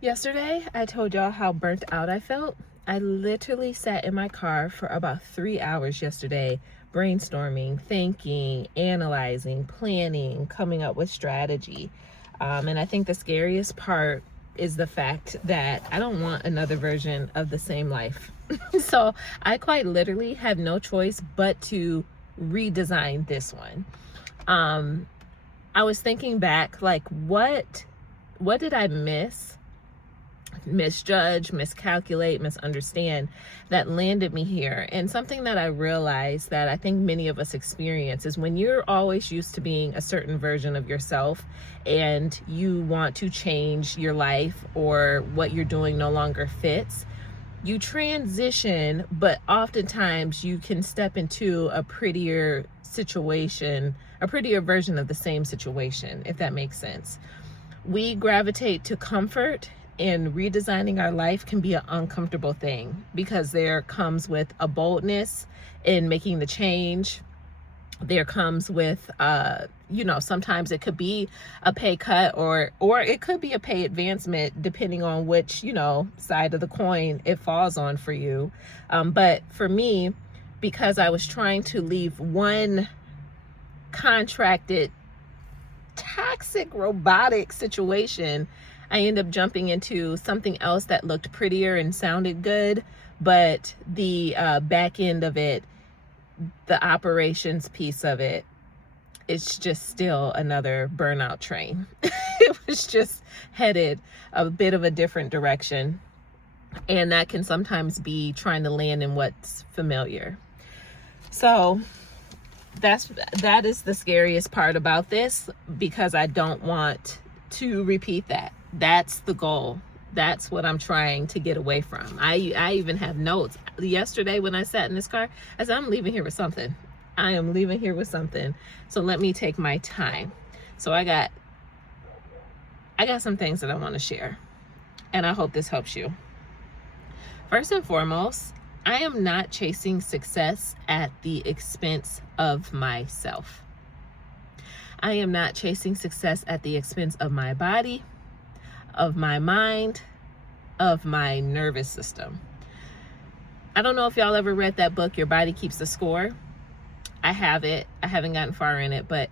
Yesterday, I told y'all how burnt out I felt. I literally sat in my car for about 3 hours yesterday, brainstorming, thinking, analyzing, planning, coming up with strategy. And I think the scariest part is the fact that I don't want another version of the same life. So I quite literally have no choice but to redesign this one. I was thinking back, like, what did I misjudge, miscalculate, misunderstand that landed me here? And something that I realized that I think many of us experience is when you're always used to being a certain version of yourself and you want to change your life, or what you're doing no longer fits, you transition, but oftentimes you can step into a prettier situation, a prettier version of the same situation, if that makes sense. We gravitate to comfort, and redesigning our life can be an uncomfortable thing because there comes with a boldness in making the change. There comes with sometimes it could be a pay cut, or it could be a pay advancement, depending on which side of the coin it falls on for you. But for me, because I was trying to leave one contracted, toxic, robotic situation, I ended up jumping into something else that looked prettier and sounded good, but the back end of it, the operations piece of it, it's just still another burnout train. It was just headed a bit of a different direction, and that can sometimes be trying to land in what's familiar. So that is the scariest part about this, because I don't want to repeat that. That's the goal. That's what I'm trying to get away from. I even have notes. Yesterday when I sat in this car, I said, I'm leaving here with something. I am leaving here with something. So let me take my time. So I got some things that I want to share, and I hope this helps you. First and foremost, I am not chasing success at the expense of myself. I am not chasing success at the expense of my body, of my mind, of my nervous system. I don't know if y'all ever read that book, Your Body Keeps the Score. I have it. I haven't gotten far in it, but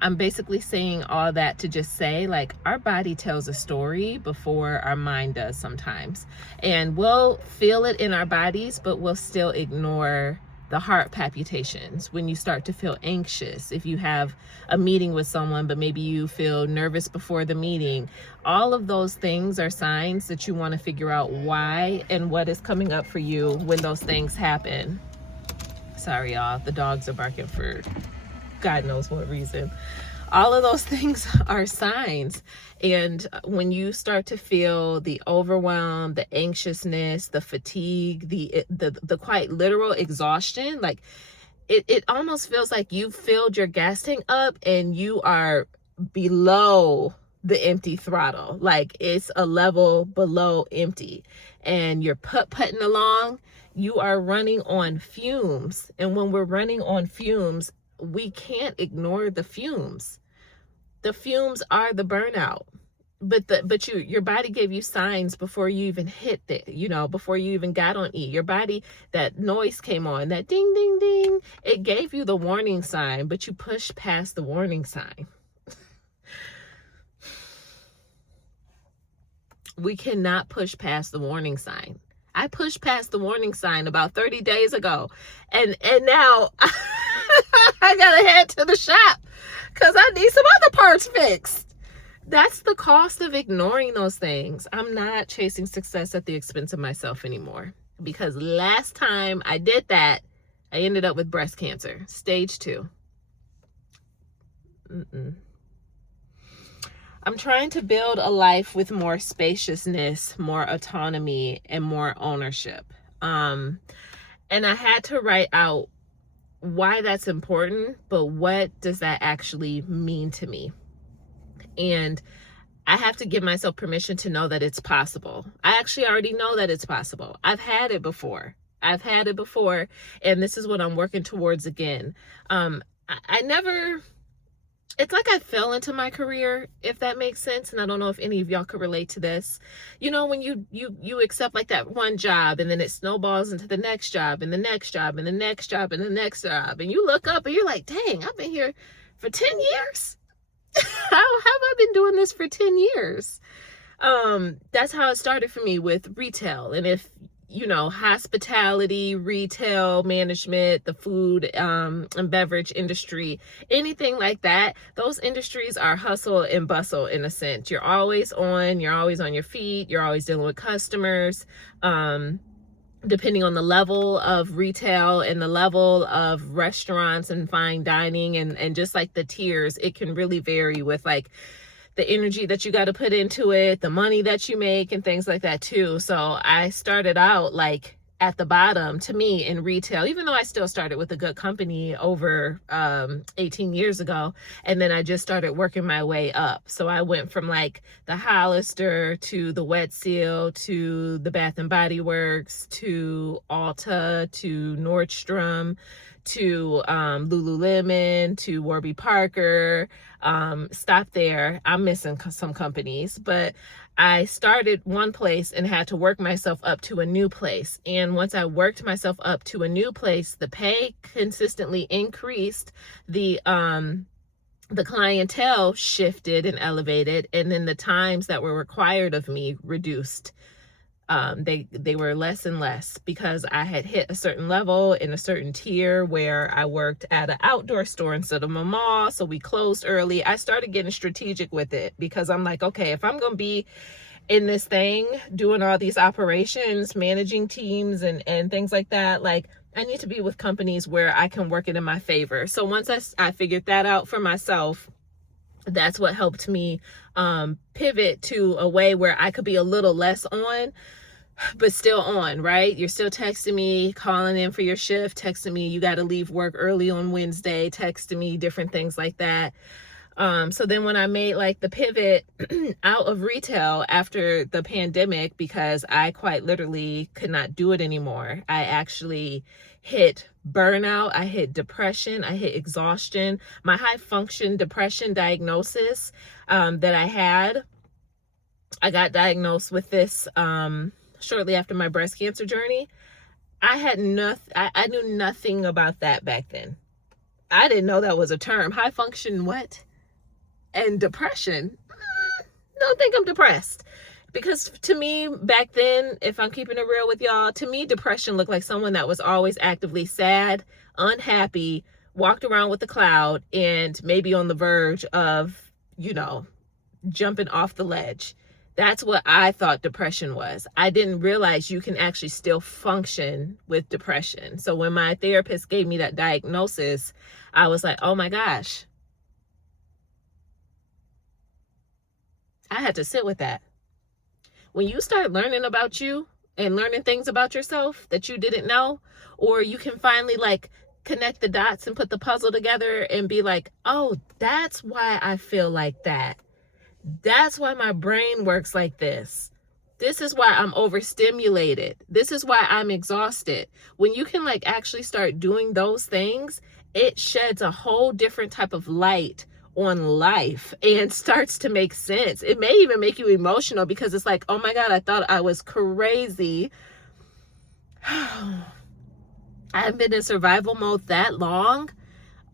I'm basically saying all that to just say, like, our body tells a story before our mind does sometimes. And we'll feel it in our bodies, but we'll still ignore the heart palpitations when you start to feel anxious. If you have a meeting with someone, but maybe you feel nervous before the meeting, all of those things are signs that you want to figure out why and what is coming up for you when those things happen. Sorry, y'all. The dogs are barking for God knows what reason. All of those things are signs. And when you start to feel the overwhelm, the anxiousness, the fatigue, the quite literal exhaustion, like it almost feels like you've filled your gas tank up and you are below the empty throttle. Like it's a level below empty, and you're putting along. You are running on fumes. And when we're running on fumes, we can't ignore the fumes. The fumes are the burnout. But your body gave you signs before you even hit before you even got on E. Your body, that noise came on, that ding, ding, ding. It gave you the warning sign, but you pushed past the warning sign. We cannot push past the warning sign. I pushed past the warning sign about 30 days ago, and now I gotta head to the shop because I need some other parts fixed. That's the cost of ignoring those things. I'm not chasing success at the expense of myself anymore, because last time I did that, I ended up with breast cancer, stage 2. I'm trying to build a life with more spaciousness, more autonomy, and more ownership. And I had to write out why that's important, but what does that actually mean to me? And I have to give myself permission to know that it's possible. I actually already know that it's possible. I've had it before, and this is what I'm working towards again. I never it's like I fell into my career, if that makes sense. And I don't know if any of y'all could relate to this. You know, when you accept like that one job, and then it snowballs into the next job and the next job and the next job and the next job, and you look up and you're like, dang, I've been here for 10 years. How have I been doing this for 10 years? That's how it started for me with retail. And if you know, hospitality, retail, management, the food and beverage industry, anything like that, those industries are hustle and bustle in a sense. You're always on your feet, you're always dealing with customers. Depending on the level of retail and the level of restaurants and fine dining and just like the tiers, it can really vary with like the energy that you got to put into it, the money that you make, and things like that too. So I started out like at the bottom, to me, in retail, even though I still started with a good company over 18 years ago. And then I just started working my way up. So I went from like the Hollister to the Wet Seal to the Bath and Body Works to Ulta to Nordstrom to Lululemon to Warby Parker. Stop there. I'm missing some companies, but I started one place and had to work myself up to a new place. And once I worked myself up to a new place, the pay consistently increased, the clientele shifted and elevated, and then the times that were required of me reduced. They were less and less because I had hit a certain level in a certain tier where I worked at an outdoor store instead of a mall. So we closed early. I started getting strategic with it because I'm like, okay, if I'm going to be in this thing, doing all these operations, managing teams and things like that, like I need to be with companies where I can work it in my favor. So once I figured that out for myself, that's what helped me pivot to a way where I could be a little less on, but still on, right? You're still texting me, calling in for your shift, texting me, you got to leave work early on Wednesday, texting me different things like that. So then when I made like the pivot out of retail after the pandemic, because I quite literally could not do it anymore, I actually hit burnout, I hit depression, I hit exhaustion. My high function depression diagnosis that I had, I got diagnosed with this shortly after my breast cancer journey. I knew nothing about that back then. I didn't know that was a term. High function what? And depression. Don't think I'm depressed. Because to me, back then, if I'm keeping it real with y'all, to me, depression looked like someone that was always actively sad, unhappy, walked around with a cloud, and maybe on the verge of, you know, jumping off the ledge. That's what I thought depression was. I didn't realize you can actually still function with depression. So when my therapist gave me that diagnosis, I was like, oh my gosh. I had to sit with that. When you start learning about you and learning things about yourself that you didn't know, or you can finally like connect the dots and put the puzzle together and be like, oh, that's why I feel like that. That's why my brain works like this. This is why I'm overstimulated. This is why I'm exhausted. When you can like actually start doing those things, it sheds a whole different type of light on life and starts to make sense. It may even make you emotional because it's like, oh my God, I thought I was crazy. I haven't been in survival mode that long.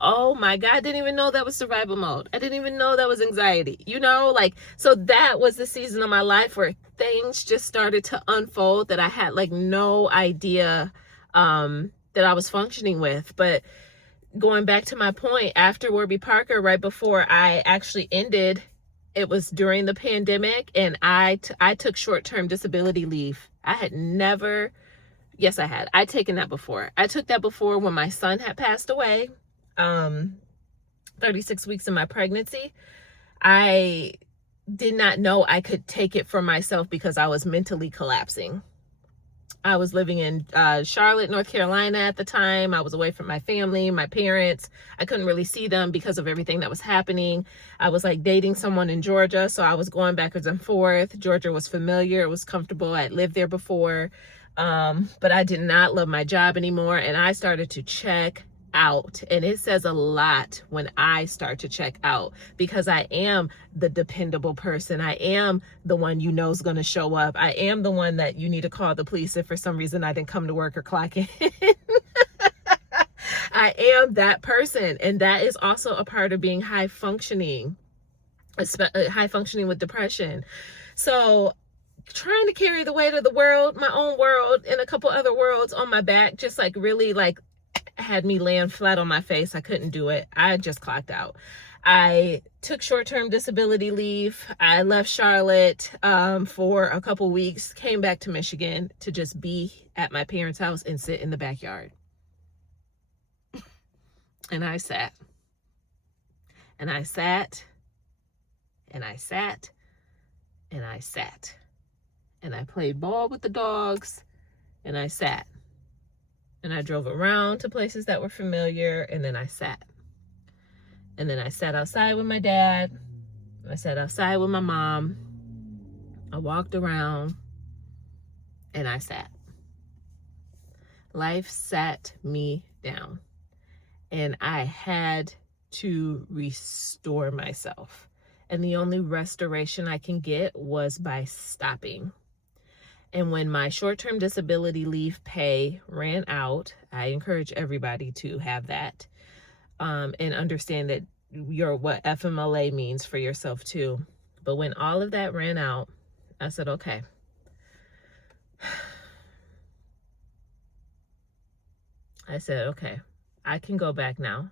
Oh my God, I didn't even know that was survival mode. I didn't even know that was anxiety, you know, like, so that was the season of my life where things just started to unfold that I had like no idea that I was functioning with. But going back to my point, after Warby Parker, right before I actually ended, it was during the pandemic, and I took short-term disability leave. I had never, yes, I had. I'd taken that before. I took that before when my son had passed away, 36 weeks in my pregnancy. I did not know I could take it for myself because I was mentally collapsing. I was living in Charlotte, North Carolina at the time. I was away from my family, my parents. I couldn't really see them because of everything that was happening. I was like dating someone in Georgia, so I was going backwards and forth. Georgia was familiar. It was comfortable. I'd lived there before, but I did not love my job anymore. And I started to check out. And it says a lot when I start to check out, because I am the dependable person. I am the one you know is going to show up. I am the one that you need to call the police if for some reason I didn't come to work or clock in. I am that person. And that is also a part of being high functioning with depression. So trying to carry the weight of the world, my own world, and a couple other worlds on my back, just like really like had me laying flat on my face. I couldn't do it. I just clocked out. I took short-term disability leave. I left Charlotte for a couple weeks, came back to Michigan to just be at my parents' house and sit in the backyard. And I sat. And I sat. And I sat. And I sat. And I played ball with the dogs. And I sat. And I drove around to places that were familiar, and then I sat. And then I sat outside with my dad. I sat outside with my mom. I walked around, and I sat. Life sat me down, and I had to restore myself. And the only restoration I can get was by stopping. And when my short-term disability leave pay ran out, I encourage everybody to have that and understand that what FMLA means for yourself too. But when all of that ran out, I said, okay. I said, okay, I can go back now.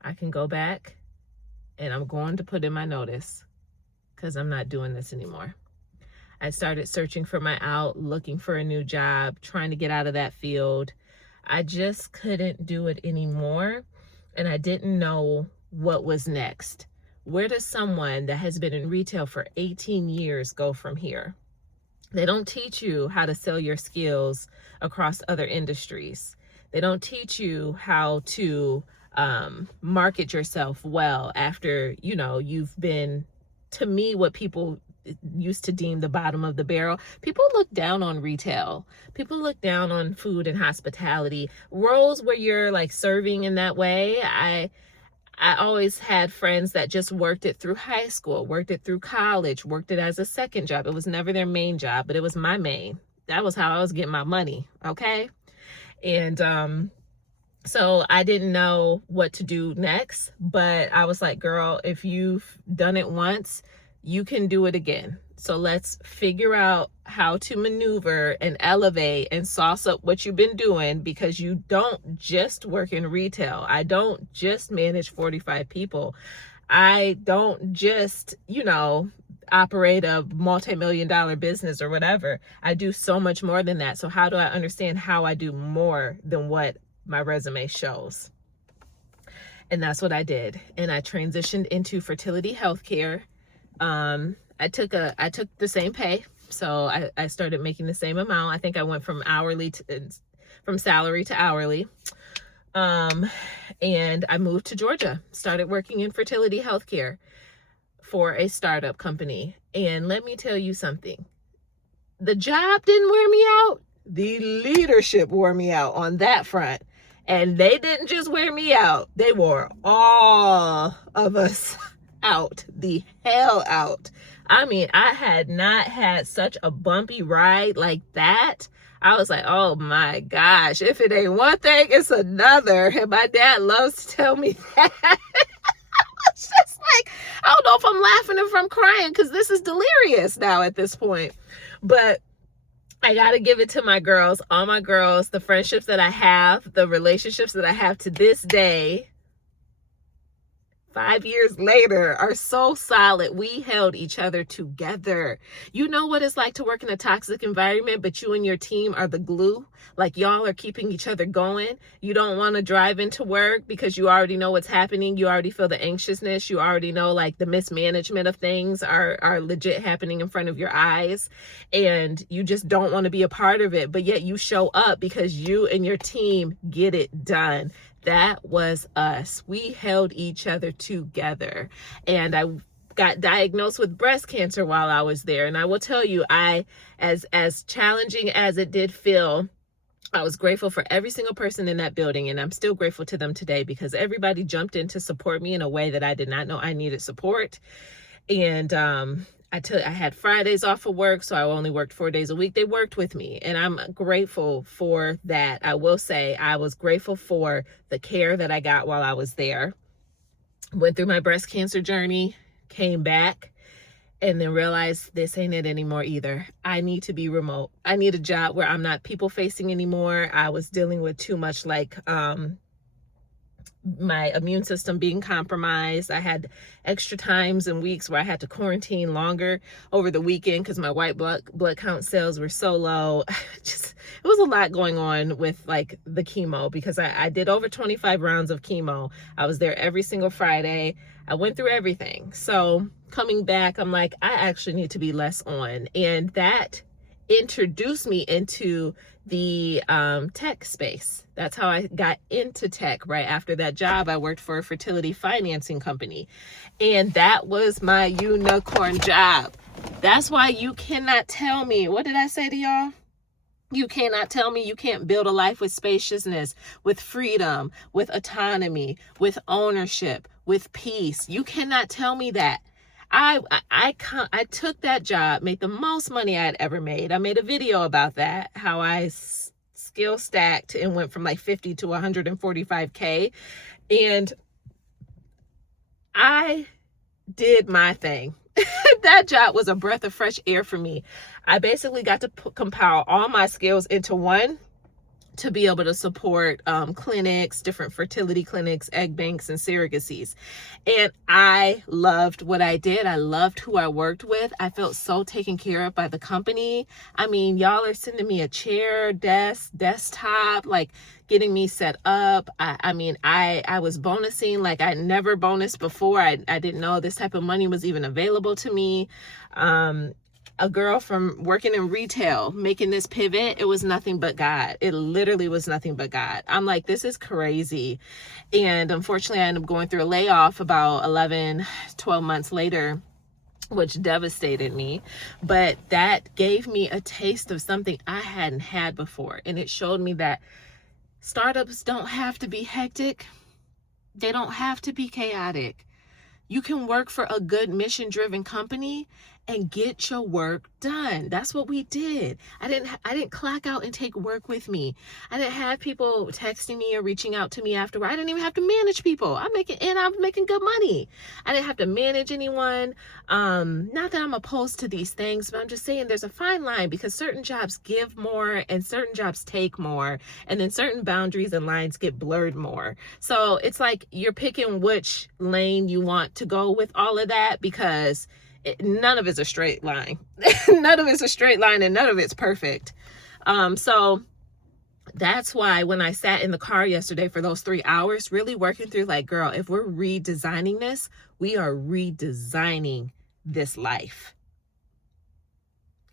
I can go back, and I'm going to put in my notice because I'm not doing this anymore. I started searching for my out, looking for a new job, trying to get out of that field. I just couldn't do it anymore, and I didn't know what was next. Where does someone that has been in retail for 18 years go from here? They don't teach you how to sell your skills across other industries. They don't teach you how to market yourself well after, you've been, to me, what people used to deem the bottom of the barrel. People look down on retail. People look down on food and hospitality. Roles where you're like serving in that way. I always had friends that just worked it through high school, worked it through college, worked it as a second job. It was never their main job, but it was my main. That was how I was getting my money. Okay. And so I didn't know what to do next, but I was like, girl, if you've done it once, you can do it again. So let's figure out how to maneuver and elevate and sauce up what you've been doing, because you don't just work in retail. I don't just manage 45 people. I don't just, operate a multi-million-dollar business or whatever. I do so much more than that. So how do I understand how I do more than what my resume shows? And that's what I did. And I transitioned into fertility healthcare. I took the same pay. So I started making the same amount. I think I went from salary to hourly. And I moved to Georgia, started working in fertility healthcare for a startup company. And let me tell you something. The job didn't wear me out. The leadership wore me out on that front. And they didn't just wear me out. They wore all of us out, the hell out. I mean, I had not had such a bumpy ride like that. I was like, oh my gosh, if it ain't one thing, it's another. And my dad loves to tell me that. It's just like, I don't know if I'm laughing or if I'm crying, because this is delirious now at this point. But I got to give it to my girls, all my girls, the friendships that I have, the relationships that I have to this day, 5 years later, are so solid. We held each other together. You know what it's like to work in a toxic environment, but you and your team are the glue. Like, y'all are keeping each other going. You don't want to drive into work because you already know what's happening. You already feel the anxiousness. You already know, like, the mismanagement of things are legit happening in front of your eyes. And you just don't want to be a part of it. But yet you show up because you and your team get it done. That was us. We held each other together. And I got diagnosed with breast cancer while I was there. And I will tell you, as challenging as it did feel, I was grateful for every single person in that building, and I'm still grateful to them today because everybody jumped in to support me in a way that I did not know I needed support. And I had Fridays off of work, so I only worked 4 days a week. They worked with me, and I'm grateful for that. I will say I was grateful for the care that I got while I was there. Went through my breast cancer journey, came back, and then realized this ain't it anymore either. I need to be remote. I need a job where I'm not people facing anymore. I was dealing with too much my immune system being compromised. I had extra times and weeks where I had to quarantine longer over the weekend because my white blood count cells were so low. It was a lot going on with like the chemo because I did over 25 rounds of chemo. I was there every single Friday. I went through everything. So coming back, I'm like, I actually need to be less on. And that introduced me into the tech space. That's how I got into tech. Right after that job, I worked for a fertility financing company. And that was my unicorn job. That's why you cannot tell me, what did I say to y'all? You cannot tell me you can't build a life with spaciousness, with freedom, with autonomy, with ownership, with peace. You cannot tell me that. I took that job, made the most money I had ever made. I made a video about that, how I skill stacked and went from like 50 to 145K. And I did my thing. That job was a breath of fresh air for me. I basically got to compile all my skills into one to be able to support clinics, different fertility clinics, egg banks, and surrogacies. And I loved what I did. I loved who I worked with. I felt so taken care of by the company. I mean, y'all are sending me a chair, desk, desktop, like getting me set up. I was bonusing like I never bonused before. I didn't know this type of money was even available to me. A girl from working in retail making this pivot, it was nothing but God. It literally was nothing but God. I'm like, this is crazy. And unfortunately, I ended up going through a layoff about 12 months later, which devastated me. But that gave me a taste of something I hadn't had before. And it showed me that startups don't have to be hectic. They don't have to be chaotic. You can work for a good mission-driven company and get your work done. That's what we did. I didn't clock out and take work with me. I didn't have people texting me or reaching out to me afterward. I didn't even have to manage people. I'm making good money. I didn't have to manage anyone. Not that I'm opposed to these things, but I'm just saying there's a fine line because certain jobs give more and certain jobs take more, and then certain boundaries and lines get blurred more. So it's like you're picking which lane you want to go with all of that because none of it's a straight line. None of it's a straight line and none of it's perfect. So that's why when I sat in the car yesterday for those 3 hours, really working through like, girl, if we're redesigning this, we are redesigning this life.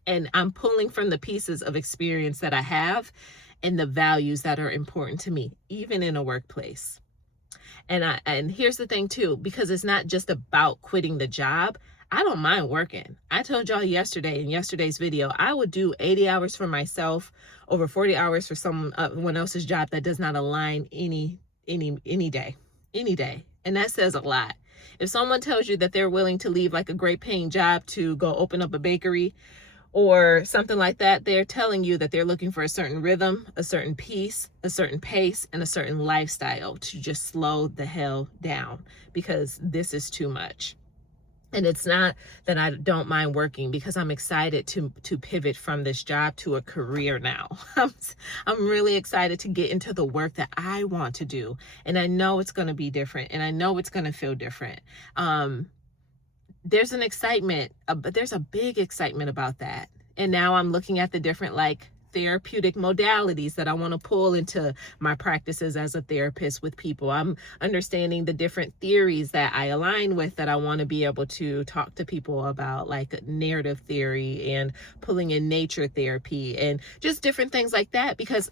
And I'm pulling from the pieces of experience that I have and the values that are important to me, even in a workplace. And here's the thing too, because it's not just about quitting the job. I don't mind working. I told y'all yesterday in yesterday's video, I would do 80 hours for myself, over 40 hours for someone else's job that does not align any day. And that says a lot. If someone tells you that they're willing to leave like a great paying job to go open up a bakery or something like that, they're telling you that they're looking for a certain rhythm, a certain peace, a certain pace, and a certain lifestyle to just slow the hell down because this is too much. And it's not that I don't mind working because I'm excited to pivot from this job to a career now. I'm really excited to get into the work that I want to do. And I know it's going to be different and I know it's going to feel different. There's an excitement, but there's a big excitement about that. And now I'm looking at the different like therapeutic modalities that I want to pull into my practices as a therapist with people. I'm understanding the different theories that I align with that I want to be able to talk to people about, like narrative theory and pulling in nature therapy and just different things like that. Because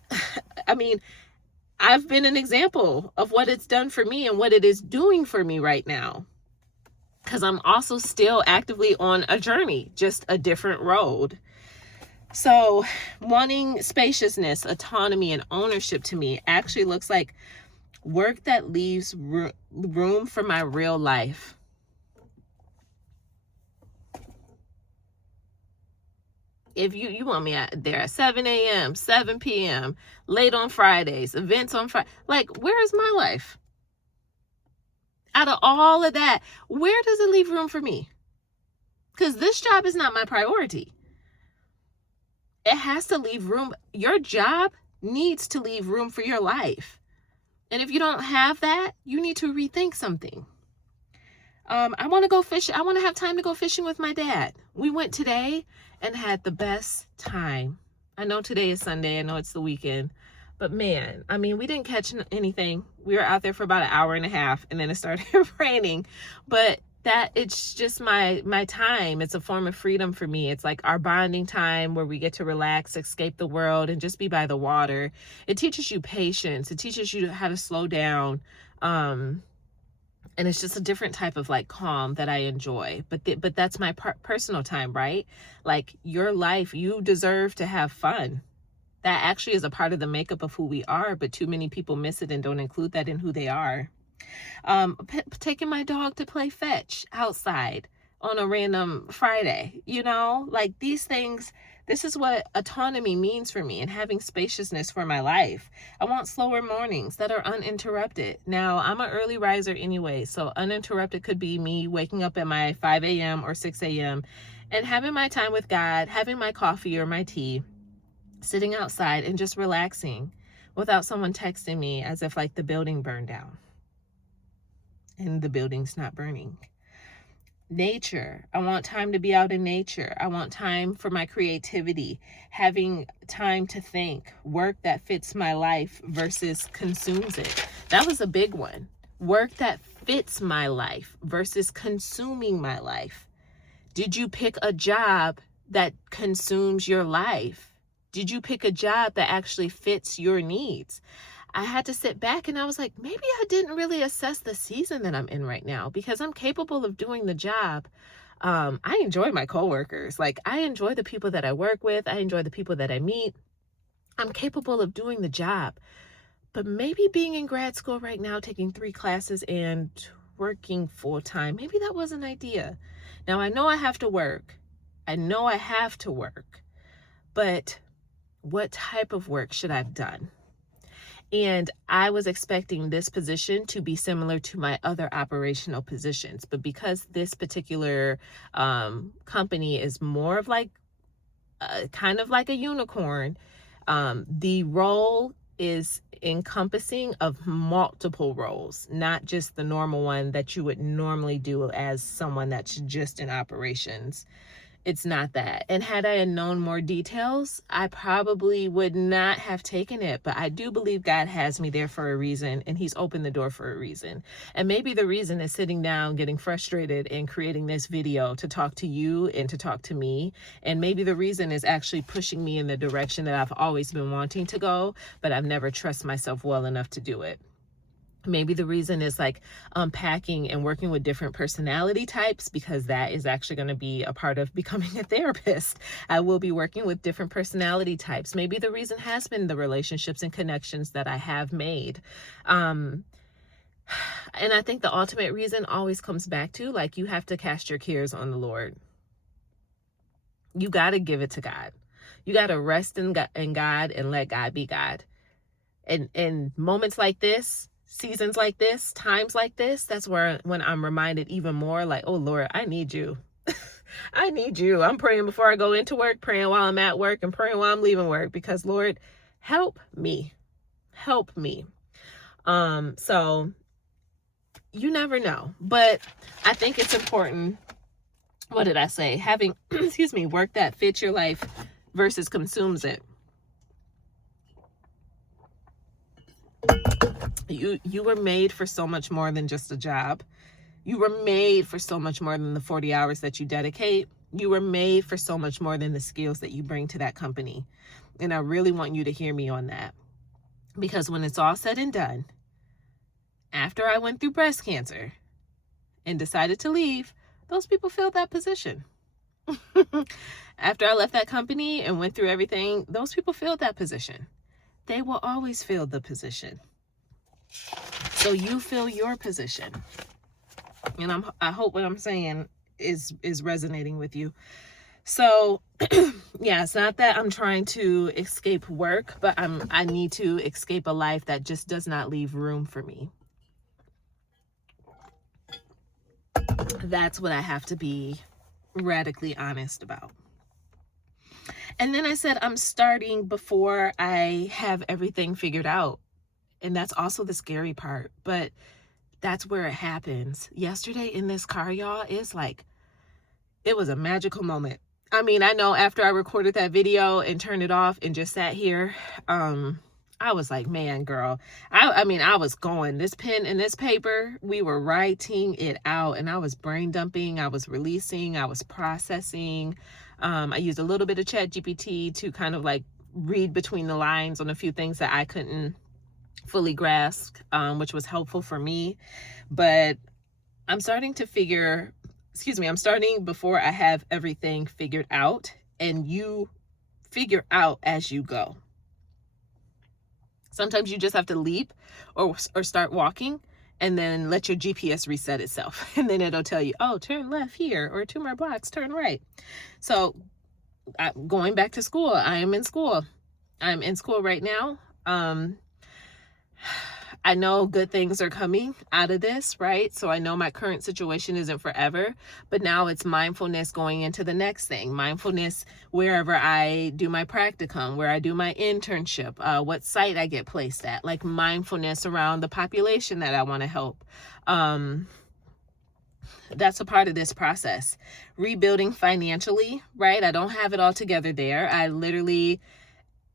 I mean, I've been an example of what it's done for me and what it is doing for me right now. Because I'm also still actively on a journey, just a different road. So wanting spaciousness, autonomy, and ownership to me actually looks like work that leaves room for my real life. If you want me there at 7 a.m., 7 p.m., late on Fridays, events on Friday, like, where is my life? Out of all of that, where does it leave room for me? Because this job is not my priority. It has to leave room. Your job needs to leave room for your life. And if you don't have that, you need to rethink something. I want to go fishing. I want to have time to go fishing with my dad. We went today and had the best time. I know today is Sunday. I know it's the weekend. But man, I mean, we didn't catch anything. We were out there for about an hour and a half, and then it started raining. But it's just my time. It's a form of freedom for me. It's like our bonding time where we get to relax, escape the world, and just be by the water. It teaches you patience. It teaches you how to slow down. And it's just a different type of like calm that I enjoy. But that's my personal time, right? Like, your life, you deserve to have fun. That actually is a part of the makeup of who we are, but too many people miss it and don't include that in who they are. Taking my dog to play fetch outside on a random Friday, like these things. This is what autonomy means for me, and having spaciousness for my life. I want slower mornings that are uninterrupted. Now, I'm an early riser anyway, so uninterrupted could be me waking up at my 5 a.m. or 6 a.m. and having my time with God, having my coffee or my tea, sitting outside and just relaxing without someone texting me as if like the building burned down. And the building's not burning. Nature. I want time to be out in nature. I want time for my creativity, having time to think, work that fits my life versus consumes it. That was a big one. Work that fits my life versus consuming my life. Did you pick a job that consumes your life? Did you pick a job that actually fits your needs? I had to sit back and I was like, maybe I didn't really assess the season that I'm in right now, because I'm capable of doing the job. I enjoy my coworkers. Like, I enjoy the people that I work with. I enjoy the people that I meet. I'm capable of doing the job. But maybe being in grad school right now, taking 3 classes and working full time, maybe that was an idea. Now, I know I have to work. But what type of work should I have done? And I was expecting this position to be similar to my other operational positions. But because this particular company is more of like kind of like a unicorn, the role is encompassing of multiple roles, not just the normal one that you would normally do as someone that's just in operations. It's not that. And had I known more details, I probably would not have taken it. But I do believe God has me there for a reason, and he's opened the door for a reason. And maybe the reason is sitting down, getting frustrated, and creating this video to talk to you and to talk to me. And maybe the reason is actually pushing me in the direction that I've always been wanting to go, but I've never trusted myself well enough to do it. Maybe the reason is like unpacking and working with different personality types, because that is actually going to be a part of becoming a therapist. I will be working with different personality types. Maybe the reason has been the relationships and connections that I have made. And I think the ultimate reason always comes back to, like, you have to cast your cares on the Lord. You got to give it to God. You got to rest in God and let God be God. And in moments like this, seasons like this, times like this, that's when I'm reminded even more, like, oh Lord, I need you. I need you. I'm praying before I go into work, praying while I'm at work, and praying while I'm leaving work, because Lord, help me. So you never know, but I think it's important. What did I say? Having, work that fits your life versus consumes it. You were made for so much more than just a job. You were made for so much more than the 40 hours that you dedicate. You were made for so much more than the skills that you bring to that company. And I really want you to hear me on that. Because when it's all said and done, after I went through breast cancer and decided to leave, those people filled that position. After I left that company and went through everything, those people filled that position. They will always fill the position. So you fill your position. And I hope what I'm saying is resonating with you. So yeah, it's not that I'm trying to escape work, but I need to escape a life that just does not leave room for me. That's what I have to be radically honest about. And then I said, I'm starting before I have everything figured out. And that's also the scary part, but that's where it happens. Yesterday in this car, y'all, it was a magical moment. I mean, I know after I recorded that video and turned it off and just sat here, I was like, man, girl, I was going, this pen and this paper, we were writing it out, and I was brain dumping, I was releasing, I was processing. I used a little bit of ChatGPT to kind of like read between the lines on a few things that I couldn't fully grasp, which was helpful for me. But I'm starting before I have everything figured out, and you figure out as you go. Sometimes you just have to leap or start walking, and then let your GPS reset itself. And then it'll tell you, oh, turn left here, or 2 more blocks, turn right. So going back to school, I am in school. I'm in school right now. I know good things are coming out of this, right? So I know my current situation isn't forever, but now it's mindfulness going into the next thing. Mindfulness wherever I do my practicum, where I do my internship, what site I get placed at, like mindfulness around the population that I want to help. That's a part of this process. Rebuilding financially, right? I don't have it all together there. I literally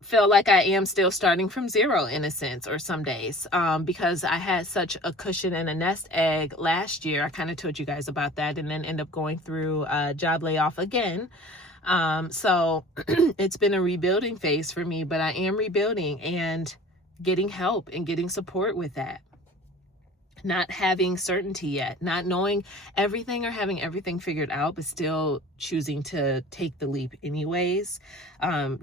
feel like I am still starting from zero in a sense, or some days, because I had such a cushion and a nest egg last year. I kind of told you guys about that, and then end up going through a job layoff again. So it's been a rebuilding phase for me, but I am rebuilding and getting help and getting support with that. Not having certainty yet, not knowing everything or having everything figured out, but still choosing to take the leap anyways.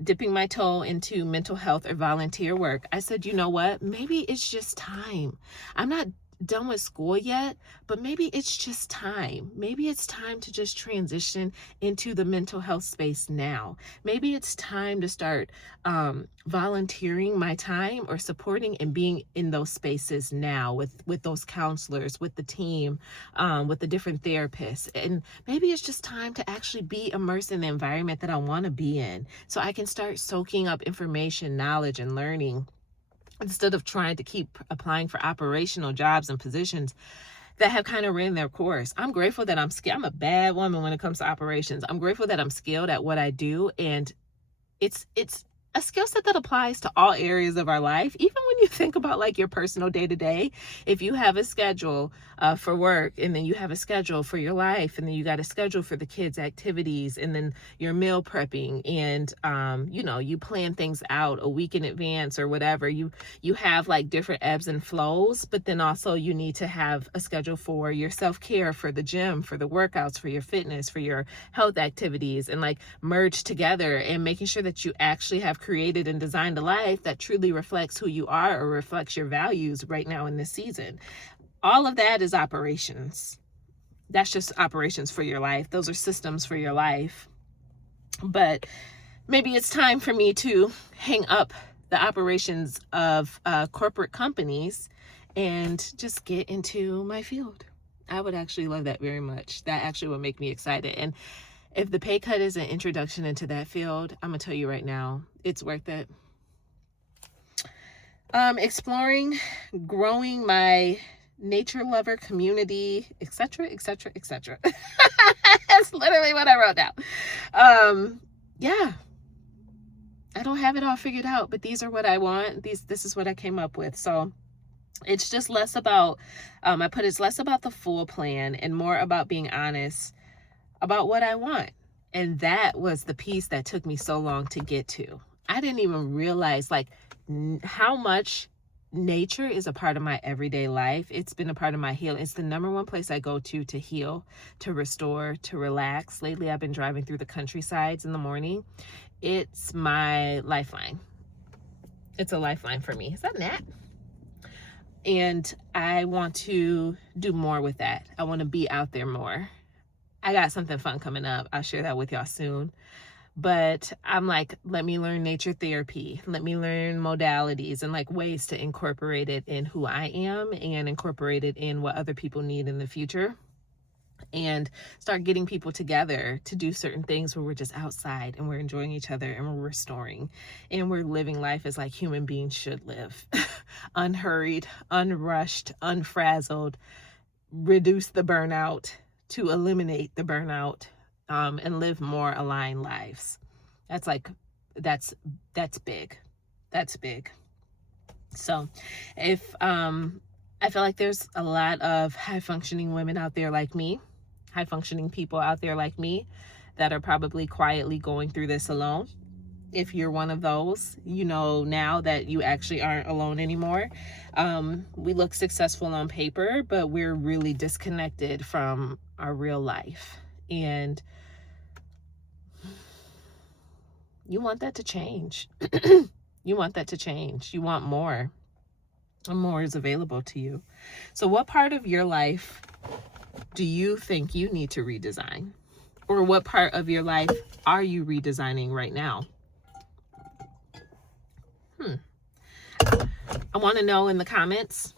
Dipping my toe into mental health or volunteer work. I said, you know what? Maybe it's just time. I'm not done with school yet, but maybe it's just time. Maybe it's time to just transition into the mental health space now. Maybe it's time to start volunteering my time or supporting and being in those spaces now with those counselors, with the team, with the different therapists. And maybe it's just time to actually be immersed in the environment that I want to be in, so I can start soaking up information, knowledge, and learning, instead of trying to keep applying for operational jobs and positions that have kind of ran their course. I'm grateful that I'm skilled. I'm a bad woman when it comes to operations. I'm grateful that I'm skilled at what I do, and it's a skill set that applies to all areas of our life. Even when you think about like your personal day-to-day, if you have a schedule for work, and then you have a schedule for your life, and then you got a schedule for the kids' activities, and then your meal prepping, and you plan things out a week in advance or whatever. You have like different ebbs and flows, but then also you need to have a schedule for your self-care, for the gym, for the workouts, for your fitness, for your health activities, and like merge together, and making sure that you actually have created and designed a life that truly reflects who you are or reflects your values right now in this season. All of that is operations. That's just operations for your life. Those are systems for your life. But maybe it's time for me to hang up the operations of corporate companies and just get into my field. I would actually love that very much. That actually would make me excited. And if the pay cut is an introduction into that field, I'm gonna tell you right now, it's worth it. Exploring, growing my nature lover community, etc. That's literally what I wrote down. Yeah, I don't have it all figured out, but these are what I want. This is what I came up with. So it's just less about, it's less about the full plan and more about being honest about what I want. And that was the piece that took me so long to get to. I didn't even realize like how much nature is a part of my everyday life. It's been a part of my healing. It's the number one place I go to heal, to restore, to relax. Lately, I've been driving through the countrysides in the morning. It's my lifeline. It's a lifeline for me. Is that Nat? And I want to do more with that. I want to be out there more. I got something fun coming up. I'll share that with y'all soon. But I'm like, let me learn nature therapy. Let me learn modalities and like ways to incorporate it in who I am and incorporate it in what other people need in the future. And start getting people together to do certain things where we're just outside and we're enjoying each other and we're restoring and we're living life as like human beings should live. Unhurried, unrushed, unfrazzled, reduce the burnout, to eliminate the burnout, and live more aligned lives. That's big. That's big. So if I feel like there's a lot of high functioning women out there like me, high functioning people out there like me that are probably quietly going through this alone. If you're one of those, you know now that you actually aren't alone anymore. We look successful on paper, but we're really disconnected from our real life. And you want that to change. You want that to change. You want more. And more is available to you. So what part of your life do you think you need to redesign? Or what part of your life are you redesigning right now? I want to know in the comments,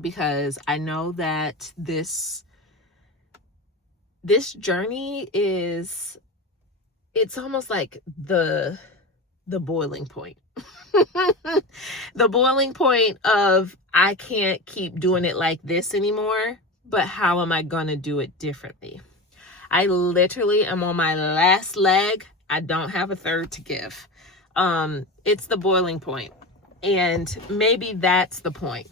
because I know that this journey it's almost like the boiling point. The boiling point of, I can't keep doing it like this anymore, but how am I going to do it differently? I literally am on my last leg. I don't have a third to give. It's the boiling point. And maybe that's the point.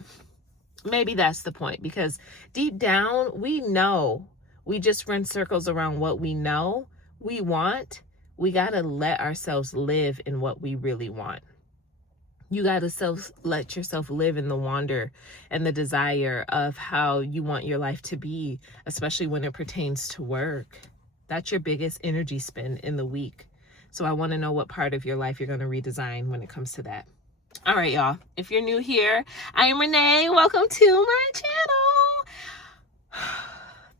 Maybe that's the point, because deep down, we know we just run circles around what we know we want. We got to let ourselves live in what we really want. You got to let yourself live in the wonder and the desire of how you want your life to be, especially when it pertains to work. That's your biggest energy spend in the week. So I want to know what part of your life you're going to redesign when it comes to that. All right, y'all. If you're new here, I am Renee. Welcome to my channel.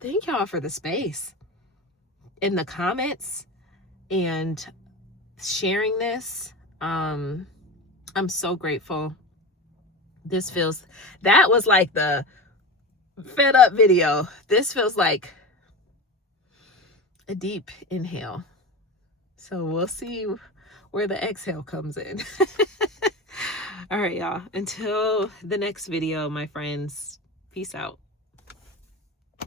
Thank y'all for the space in the comments and sharing this. I'm so grateful. That was like the fed up video. This feels like a deep inhale. So we'll see where the exhale comes in. All right, y'all. Until the next video, my friends, peace out.